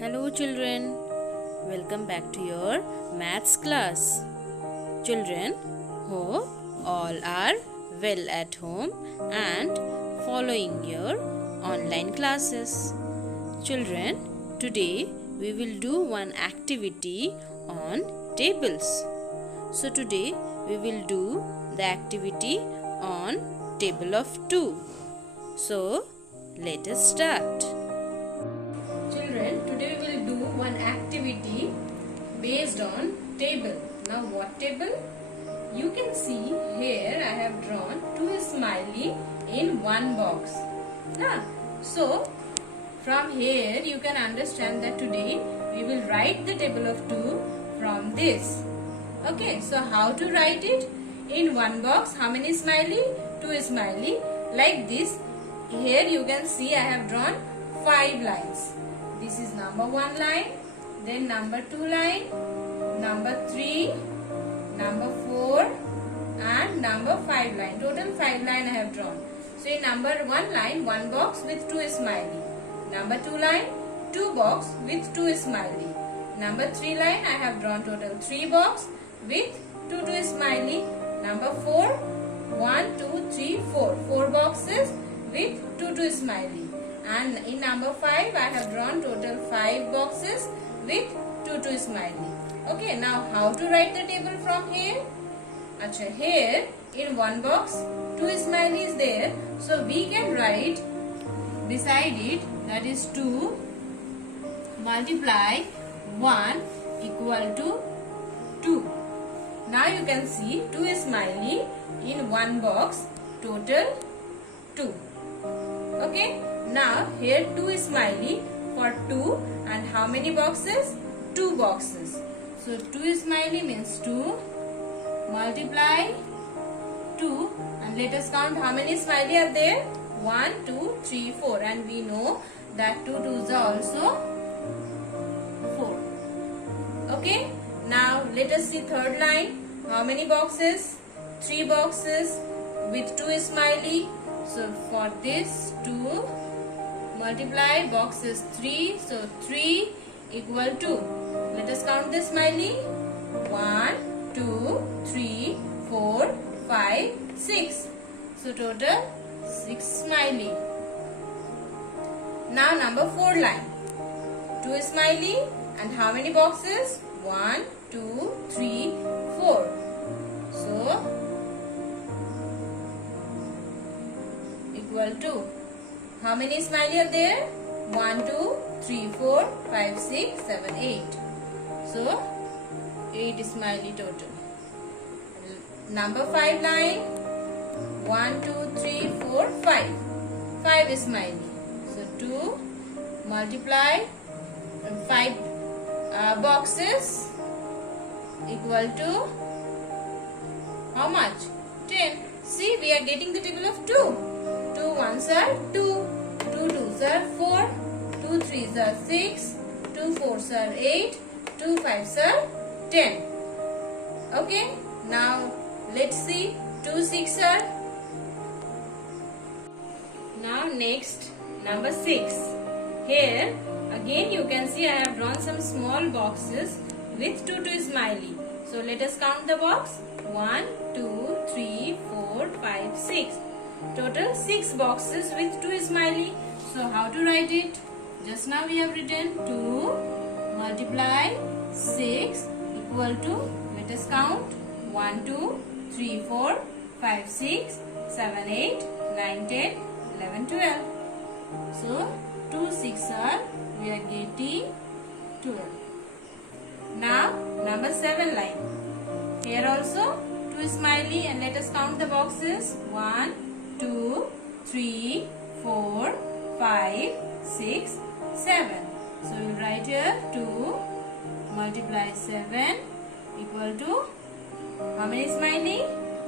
Hello children, welcome back to your maths class. Children, hope all are well at home and following your online classes. Children, today we will do one activity on tables. So today we will do the activity on table of 2. So let us start. Children, today we will do one activity based on table. Now what table? You can see here I have drawn 2 smiley in one box. So from here you can understand that today we will write the table of 2 from this. Okay, so how to write it? In one box, how many smiley? 2 smiley. Like this. Here you can see I have drawn 5 lines. This is number 1 line, then number 2 line, number 3, number 4 and number 5 line. Total 5 line I have drawn. So in number 1 line, 1 box with 2 smiley. Number 2 line, 2 box with 2 smiley. Number 3 line I have drawn total 3 box with 2 smiley. Number 4, 1, 2, 3, 4. 4 boxes with 2 smiley. And in number 5 I have drawn total 5 boxes with 2 smiley. Okay, now how to write the table from here? Here in one box 2 smiley is there. So we can write beside it, that is 2 multiply 1 equal to 2. Now you can see 2 smiley in one box, total 2. Okay, now here 2 smiley for 2 and how many boxes? 2 boxes. So 2 smiley means 2 multiply 2 and let us count how many smiley are there? 1, 2, 3, 4 and we know that 2 2s are also 4. Okay, now let us see third line. How many boxes? 3 boxes with 2 smiley. So for this 2 multiply boxes 3. So 3 equal to, let us count the smiley. 1, 2, 3, 4, 5, 6. So total 6 smiley. Now number 4 line. 2 smiley and how many boxes? 1, 2, 3, 4. So equal to, how many smiley are there? 1, 2, 3, 4, 5, 6, 7, 8. So 8 smiley total. Number 5 line. 1, 2, 3, 4, 5. 5 smiley. So 2 multiply 5 boxes equal to how much? 10. See, we are getting the table of 2. 2 1s are 2. 2 2s are 4. 2 3s are 6. 2 4s are 8. 2 5s are 10. Okay. Now let's see 2 6s are. Now next number 6. Here again you can see I have drawn some small boxes with 2 smiley. So let us count the box. 1, 2, 3, 4, 5, 6. Total 6 boxes with 2 smiley. So how to write it? Just now we have written 2 multiply 6 equal to, let us count. 1, 2, 3, 4, 5, 6, 7, 8, 9, 10, 11, 12. So 2 6 are, we are getting 12. Now number 7 line. Here also 2 smiley and let us count the boxes. 1, 2, 3, 4, 5, 6, 7. So we will write here 2 multiply 7 equal to, how many smiley?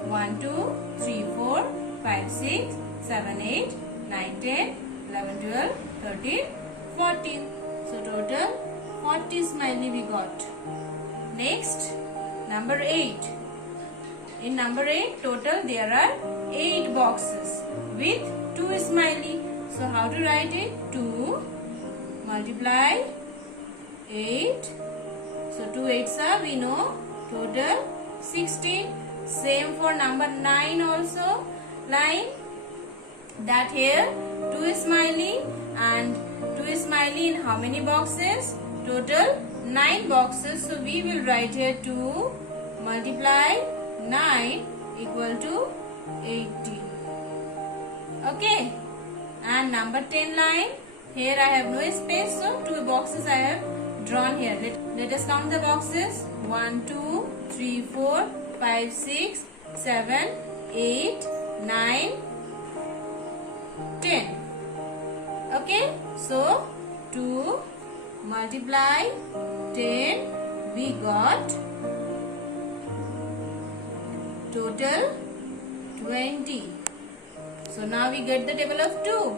1, 2, 3, 4, 5, 6, 7, 8, 9, 10, 11, 12, 13, 14. So total 40 smiley we got. Next, number 8. In number 8, total there are 8 boxes with 2 smiley. So how to write it? 2 multiply 8. So 2 8s are, we know, total 16. Same for number 9 also. Line that here 2 is smiley and 2 is smiley in how many boxes? Total 9 boxes. So we will write here 2 multiply 9 equal to 80. Okay. And number 10 line. Here I have no space, so 2 boxes I have drawn here. Let us count the boxes. 1, 2, 3, 4, 5, 6, 7, 8, 9, 10. Okay. So 2 multiply 10, we got total 20. So now we get the table of 2.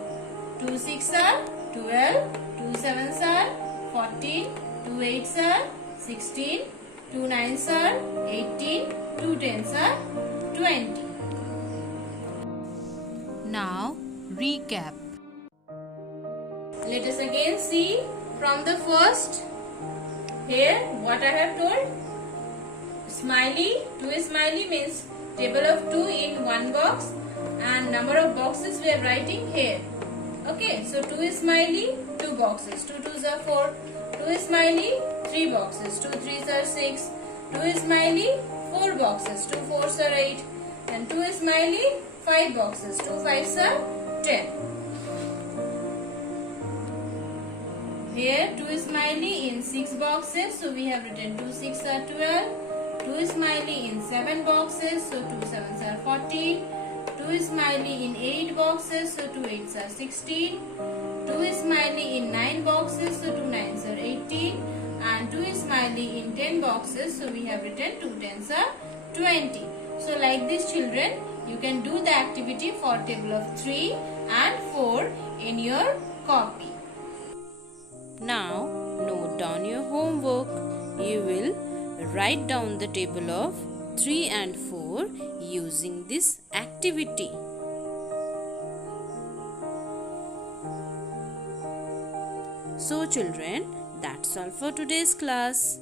2 6s are 12, 2 7s are 14, 2 8s are 16, 2 9s are 18, 2 10s are 20. Now recap. Let us again see from the first. Here what I have told. Smiley, 2 is smiley means table of 2 in one box and number of boxes we are writing here. Okay, so 2 is smiley, 2 boxes, 2 2s are 4, 2 is smiley, 3 boxes, 2 3s are 6, 2 is smiley, 4 boxes, 2 4s are 8 and 2 is smiley, 5 boxes, 2 5s are 10. Here 2 is smiley in 6 boxes, so we have written 2 6 are 12, 2 is smiley in 7 boxes, so 2 7s are 14. 2 is smiley in 8 boxes, so 2 8s are 16. 2 is smiley in 9 boxes, so 2 9s are 18. And 2 is smiley in 10 boxes, so we have written 2 10s are 20. So like this children, you can do the activity for table of 3 and 4 in your copy. Now note down your homework. You will write down the table of 3 and 4 using this activity. So children, that's all for today's class.